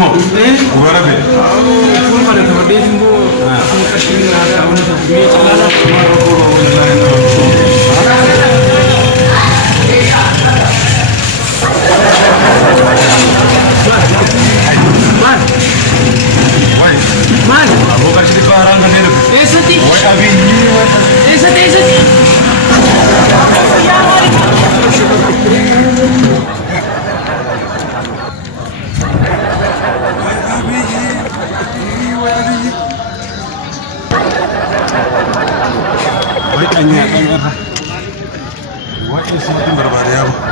Amo. Gimana be? Pun pada tempat dia tunggu. Aku kasih ada orang tu. Dia celana. Man. Why? Man. Aku kasih di barang kan dia. Esati. Why abi ni? Esati. Why tanya apa? Why is something berbahaya?